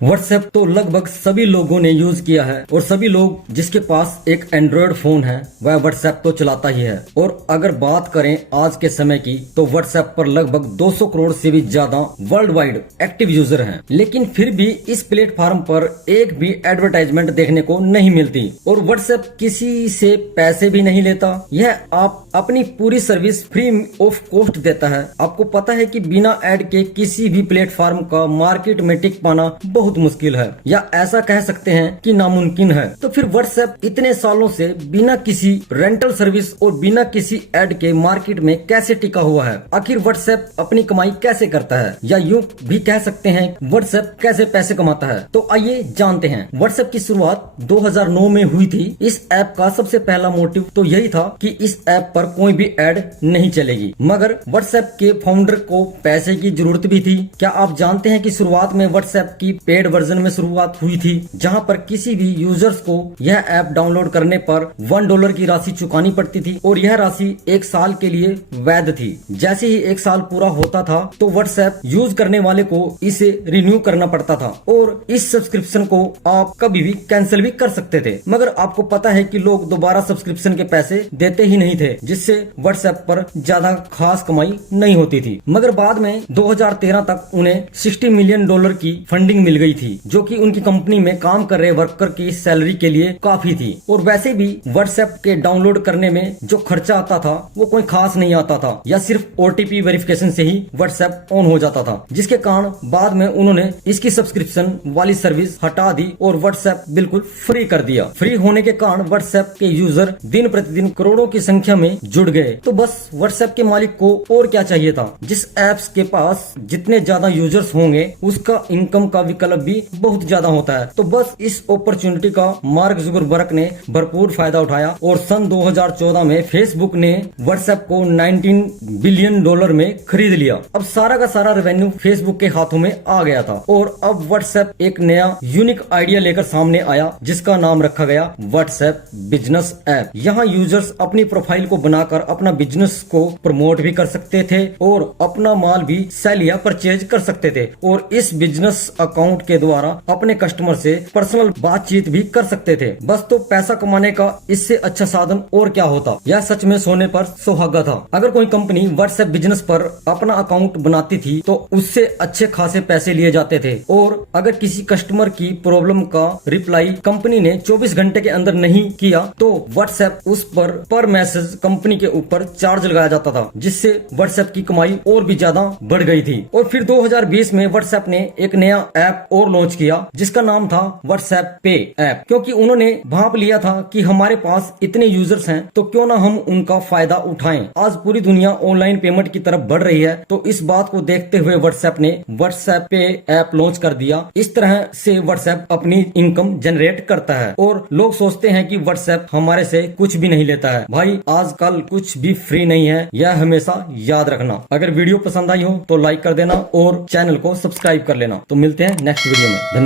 WhatsApp तो लगभग सभी लोगों ने यूज किया है और सभी लोग जिसके पास एक एंड्रॉयड फोन है वह व्हाट्सएप तो चलाता ही है। और अगर बात करें आज के समय की तो व्हाट्सएप पर लगभग 200 करोड़ से भी ज्यादा वर्ल्ड वाइड एक्टिव यूजर हैं। लेकिन फिर भी इस प्लेटफॉर्म पर एक भी एडवर्टाइजमेंट देखने को नहीं मिलती और व्हाट्सएप किसी से पैसे भी नहीं लेता। यह आप अपनी पूरी सर्विस फ्री ऑफ कॉस्ट देता है। आपको पता है कि बिना एड के किसी भी प्लेटफॉर्म का मार्केट में टिक पाना बहुत मुश्किल है या ऐसा कह सकते हैं कि नामुमकिन है। तो फिर व्हाट्सएप इतने सालों से बिना किसी रेंटल सर्विस और बिना किसी एड के मार्केट में कैसे टिका हुआ है? आखिर व्हाट्सएप अपनी कमाई कैसे करता है या यूं भी कह सकते हैं व्हाट्सएप कैसे पैसे कमाता है? तो आइए जानते हैं। व्हाट्सएप की शुरुआत 2009 में हुई थी। इस ऐप का सबसे पहला मोटिव तो यही था कि इस ऐप पर कोई भी एड नहीं चलेगी, मगर व्हाट्सएप के फाउंडर को पैसे की जरूरत भी थी। क्या आप जानते हैं कि शुरुआत में व्हाट्सएप की पेड वर्जन में शुरुआत हुई थी, जहां पर किसी भी यूजर्स को यह ऐप डाउनलोड करने पर $1 की राशि चुकानी पड़ती थी और यह राशि 1 साल के लिए वैध थी। जैसे ही 1 साल पूरा होता था तो व्हाट्सएप यूज करने वाले को इसे रिन्यू करना पड़ता था और इस सब्सक्रिप्शन को आप कभी भी कैंसिल भी कर सकते थे। मगर आपको पता है कि लोग दोबारा सब्सक्रिप्शन के पैसे देते ही नहीं थे, जिससे व्हाट्सएप पर ज्यादा खास कमाई नहीं होती थी। मगर बाद में 2013 तक उन्हें $60 मिलियन की फंडिंग मिल गई थी, जो कि उनकी कंपनी में काम कर रहे वर्कर की सैलरी के लिए काफी थी। और वैसे भी व्हाट्सएप के डाउनलोड करने में जो खर्चा आता था वो कोई खास नहीं आता था, या सिर्फ OTP वेरिफिकेशन से ही व्हाट्सएप ऑन हो जाता था, जिसके कारण बाद में उन्होंने इसकी सब्सक्रिप्शन वाली सर्विस हटा दी और व्हाट्सएप बिल्कुल फ्री कर दिया। फ्री होने के कारण व्हाट्सएप के यूजर दिन प्रतिदिन करोड़ों की संख्या में जुड़ गए। तो बस व्हाट्सएप के मालिक को और क्या चाहिए था? जिस एप्स के पास जितने ज्यादा यूजर्स होंगे उसका इनकम का विकल्प भी बहुत ज्यादा होता है। तो बस इस अपॉर्चुनिटी का मार्क जुकरबर्ग ने भरपूर फायदा उठाया और सन 2014 में फेसबुक ने व्हाट्सएप को $19 बिलियन में खरीद लिया। अब सारा का सारा रेवेन्यू फेसबुक के हाथों में आ गया था और अब व्हाट्सएप एक नया यूनिक आइडिया लेकर सामने आया, जिसका नाम रखा गया व्हाट्सएप बिजनेस ऐप। यहाँ यूजर्स अपनी प्रोफाइल को बनाकर अपना बिजनेस को प्रमोट भी कर सकते थे और अपना माल भी सेल या परचेज कर सकते थे और इस बिजनेस अकाउंट के द्वारा अपने कस्टमर से पर्सनल बातचीत भी कर सकते थे। बस तो पैसा कमाने का इससे अच्छा साधन और क्या होता? यह सच में सोने पर सुहागा था। अगर कोई कंपनी व्हाट्सएप बिजनेस पर अपना अकाउंट बनाती थी तो उससे अच्छे खासे पैसे लिए जाते थे और अगर किसी कस्टमर की प्रॉब्लम का रिप्लाई कंपनी ने 24 घंटे के अंदर नहीं किया तो व्हाट्सएप उस पर मैसेज कंपनी के ऊपर चार्ज लगाया जाता था, जिससे व्हाट्सएप की कमाई और भी ज्यादा बढ़ गई थी। और फिर 2020 में व्हाट्सएप ने एक नया ऐप और लॉन्च किया, जिसका नाम था व्हाट्सएप पे ऐप, क्योंकि उन्होंने भांप लिया था कि हमारे पास इतने यूजर्स हैं तो क्यों ना हम उनका फायदा उठाएं। आज पूरी दुनिया ऑनलाइन पेमेंट की तरफ बढ़ रही है, तो इस बात को देखते हुए व्हाट्सएप ने व्हाट्सएप पे ऐप लॉन्च कर दिया। इस तरह से व्हाट्सएप अपनी इनकम जनरेट करता है और लोग सोचते हैं कि व्हाट्सएप हमारे से कुछ भी नहीं लेता है। भाई आजकल कुछ भी फ्री नहीं है, यह हमेशा याद रखना। अगर वीडियो पसंद आई हो तो लाइक कर देना और चैनल को सब्सक्राइब कर लेना। तो मिलते हैं नेक्स्ट वीडियो में। धन्यवाद।